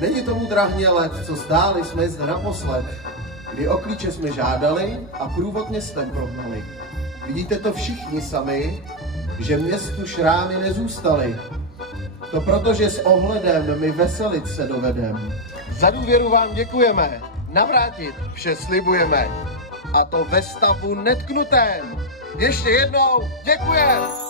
Není tomu drahně let, co zdáli jsme zde naposled, kdy o klíče jsme žádali a průvod městem prohnali. Vidíte to všichni sami, že městu šrámy nezůstaly. To protože s ohledem my veselit se dovedem. Za důvěru vám děkujeme, navrátit vše slibujeme. A to ve stavu netknutém. Ještě jednou děkujeme!